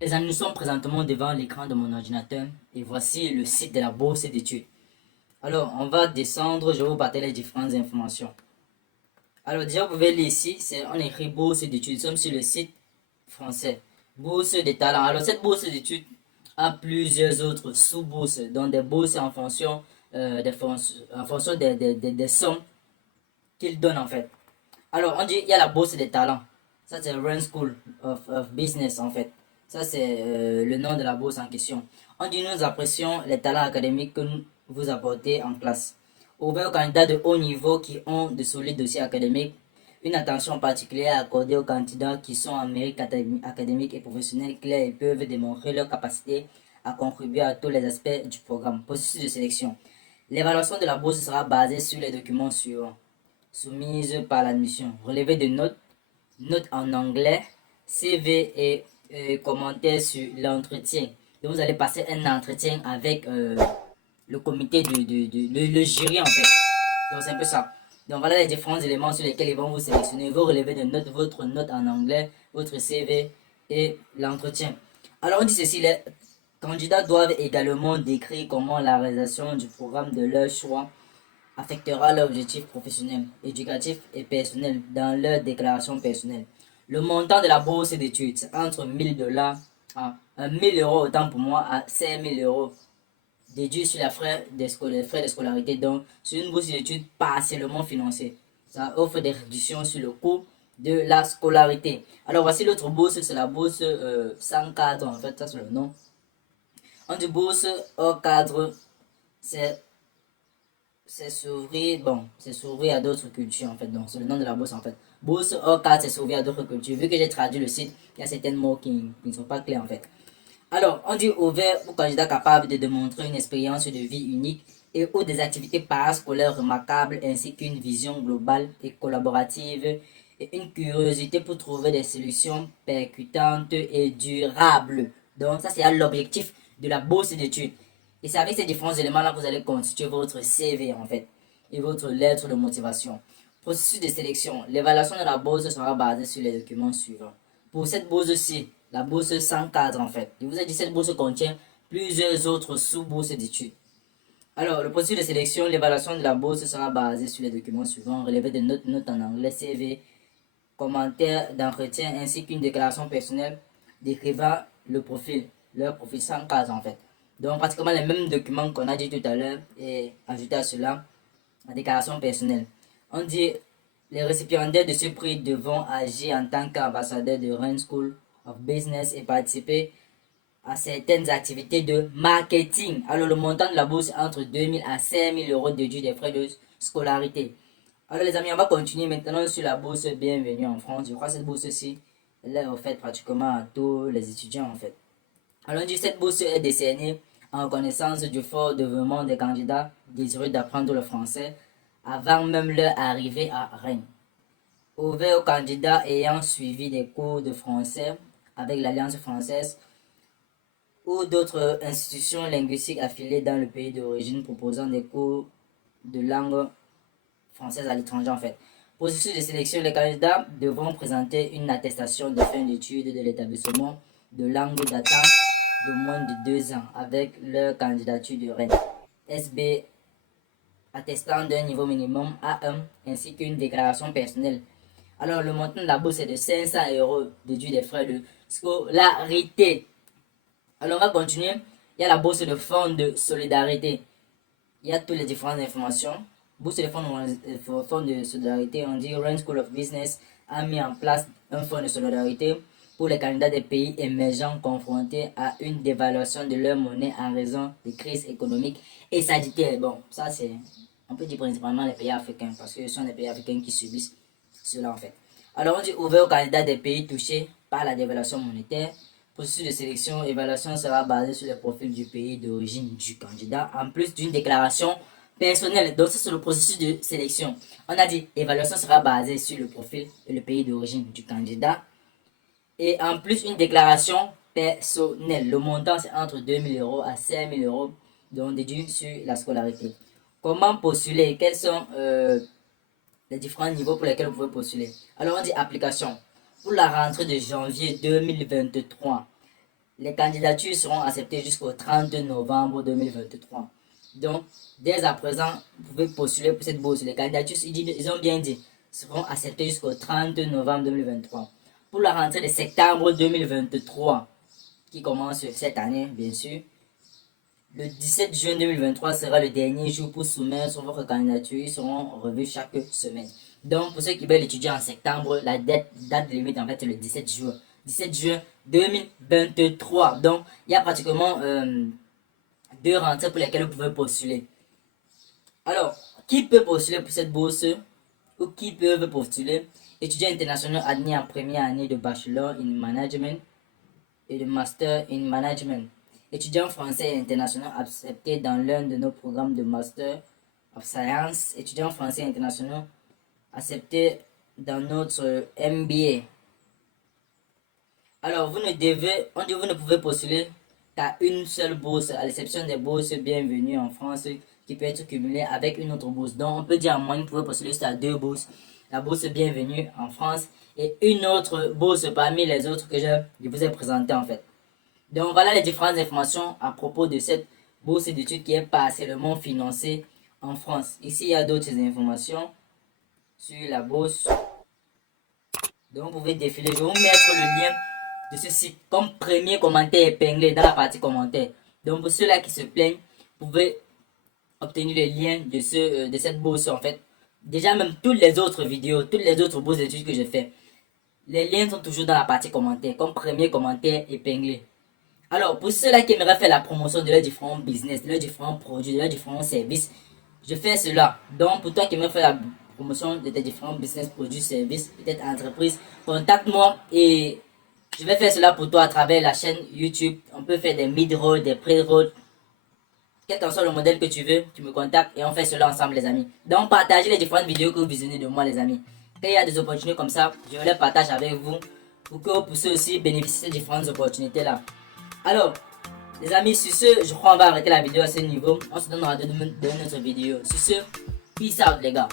Les amis, nous sommes présentement devant l'écran de mon ordinateur et voici le site de la bourse d'études. Alors, on va descendre, je vais vous partager les différentes informations. Alors, déjà, vous pouvez lire ici, on écrit bourse d'études. Nous sommes sur le site français. Bourse des talents. Alors, cette bourse d'études a plusieurs autres sous-bourses, donc des bourses en fonction des sommes qu'ils donnent en fait. Alors, on dit il y a la bourse des talents. Ça, c'est Rand School of Business, en fait. Ça, c'est le nom de la bourse en question. On dit nous apprécions les talents académiques que vous apportez en classe. Ouvert aux candidats de haut niveau qui ont de solides dossiers académiques, une attention particulière accordée aux candidats qui sont en mérite académique et professionnel clair et peuvent démontrer leur capacité à contribuer à tous les aspects du programme. Processus de sélection. L'évaluation de la bourse sera basée sur les documents suivants soumise par l'admission. Relevé de notes, notes en anglais, CV et commentaires sur l'entretien. Donc vous allez passer un entretien avec le comité le jury en fait. Donc c'est un peu ça. Donc voilà les différents éléments sur lesquels ils vont vous sélectionner. Vos relevés de notes, votre note en anglais, votre CV et l'entretien. Alors on dit ceci, les candidats doivent également décrire comment la réalisation du programme de leur choix affectera leurs objectifs professionnels, éducatifs et personnels dans leur déclaration personnelle. Le montant de la bourse d'études, c'est entre 1000 $ à 1000 euros, autant pour moi, à 5000 euros, déduit sur les frais de scolarité. Donc, c'est une bourse d'études partiellement financée. Ça offre des réductions sur le coût de la scolarité. Alors, voici l'autre bourse, c'est la bourse sans cadre, en fait, ça c'est le nom. On dit bourse hors cadre, c'est c'est s'ouvrir à d'autres cultures en fait. Donc, c'est le nom de la bourse en fait. Bourse hors cadre, c'est s'ouvrir à d'autres cultures. Vu que j'ai traduit le site, il y a certains mots qui ne sont pas clairs en fait. Alors, on dit ouvert aux candidats capables de démontrer une expérience de vie unique et ou des activités parascolaires remarquables ainsi qu'une vision globale et collaborative et une curiosité pour trouver des solutions percutantes et durables. Donc, ça, c'est l'objectif de la bourse d'études. Et c'est avec ces différents éléments-là que vous allez constituer votre CV en fait et votre lettre de motivation. Processus de sélection. L'évaluation de la bourse sera basée sur les documents suivants. Pour cette bourse-ci, la bourse sans cadre en fait. Je vous ai dit cette bourse contient plusieurs autres sous-bourses d'études. Alors, le processus de sélection, l'évaluation de la bourse sera basée sur les documents suivants, relevé de notes, notes en anglais, CV, commentaires d'entretien ainsi qu'une déclaration personnelle décrivant le profil, leur profil sans cadre en fait. Donc, pratiquement les mêmes documents qu'on a dit tout à l'heure et ajouté à cela, la déclaration personnelle. On dit les récipiendaires de ce prix devront agir en tant qu'ambassadeurs de Rand School of Business et participer à certaines activités de marketing. Alors, le montant de la bourse est entre 2000 à 5000 euros déduit des frais de scolarité. Alors, les amis, on va continuer maintenant sur la bourse Bienvenue en France. Je crois que cette bourse-ci, elle est offerte pratiquement à tous les étudiants en fait. Alors, on dit cette bourse est décernée en reconnaissance du fort dévouement des candidats désireux d'apprendre le français avant même leur arrivée à Rennes. Ouvert aux candidats ayant suivi des cours de français avec l'Alliance française ou d'autres institutions linguistiques affiliées dans le pays d'origine proposant des cours de langue française à l'étranger en fait. Processus de sélection, les candidats devront présenter une attestation de fin d'études de l'établissement de langue datant de moins de 2 ans avec leur candidature de Rennes. SB attestant d'un niveau minimum A1 ainsi qu'une déclaration personnelle. Alors le montant de la bourse est de 500 euros déduit des frais de scolarité. Alors on va continuer. Il y a la bourse de fonds de solidarité. Il y a toutes les différentes informations. Bourse de fonds de solidarité, on dit Rand School of Business a mis en place un fonds de solidarité pour les candidats des pays émergents confrontés à une dévaluation de leur monnaie en raison des crises économiques et sanitaires. Bon, ça c'est, on peut dire principalement les pays africains parce que ce sont les pays africains qui subissent cela en fait. Alors on dit ouvert aux candidats des pays touchés par la dévaluation monétaire. Processus de sélection, évaluation sera basée sur le profil du pays d'origine du candidat, en plus d'une déclaration personnelle. Donc, ça, c'est le processus de sélection. On a dit, évaluation sera basée sur le profil et le pays d'origine du candidat. Et en plus, une déclaration personnelle. Le montant, c'est entre 2000 euros à 5000 euros, donc déduit sur la scolarité. Comment postuler? Quels sont les différents niveaux pour lesquels vous pouvez postuler? Alors, on dit application. Pour la rentrée de janvier 2023, Les candidatures seront acceptées jusqu'au 30 novembre 2023. Donc, dès à présent, vous pouvez postuler pour cette bourse. Les candidatures, ils ont bien dit, seront acceptées jusqu'au 30 novembre 2023. Pour la rentrée de septembre 2023, qui commence cette année, bien sûr, le 17 juin 2023 sera le dernier jour pour soumettre votre candidature. Ils seront revus chaque semaine. Donc, pour ceux qui veulent étudier en septembre, la date limite, en fait, c'est le 17 juin. 17 juin 2023. Donc, il y a pratiquement 2 rentrées pour lesquelles vous pouvez postuler. Alors, qui peut postuler pour cette bourse ou qui peuvent postuler? Étudiants internationaux admis en première année de Bachelor in Management et de Master in Management. Étudiants français et internationaux acceptés dans l'un de nos programmes de Master of Science. Étudiants français et internationaux acceptés dans notre MBA. Alors, vous ne pouvez postuler qu'à une seule bourse, à l'exception des bourses bienvenues en France, qui peut être cumulée avec une autre bourse. Donc, on peut dire en moyenne, vous pouvez postuler à 2 bourses. La bourse bienvenue en France et une autre bourse parmi les autres que je vous ai présentées en fait. Donc, voilà les différentes informations à propos de cette bourse d'études qui est partiellement financée en France. Ici, il y a d'autres informations sur la bourse. Donc, vous pouvez défiler. Je vais vous mettre le lien de ce site comme premier commentaire épinglé dans la partie commentaires. Donc, pour ceux-là qui se plaignent, vous pouvez obtenir le lien de cette bourse en fait. Déjà, même toutes les autres vidéos, toutes les autres bourses d'études que je fais, les liens sont toujours dans la partie commentaires, comme premier commentaire épinglé. Alors, pour ceux-là qui aimeraient faire la promotion de leurs différents business, de leurs différents produits, de leurs différents services, je fais cela. Donc, pour toi qui aimerais faire la promotion de tes différents business, produits, services, peut-être entreprise, contacte-moi et je vais faire cela pour toi à travers la chaîne YouTube. On peut faire des mid-roll, des pre-roll. Quel qu'en soit le modèle que tu veux, tu me contactes et on fait cela ensemble les amis. Donc partagez les différentes vidéos que vous visionnez de moi les amis. Quand il y a des opportunités comme ça, je les partage avec vous pour que vous puissiez aussi bénéficier de ces différentes opportunités là. Alors, les amis, sur ce, je crois qu'on va arrêter la vidéo à ce niveau. On se donne rendez-vous dans une autre vidéo. Sur ce, peace out les gars.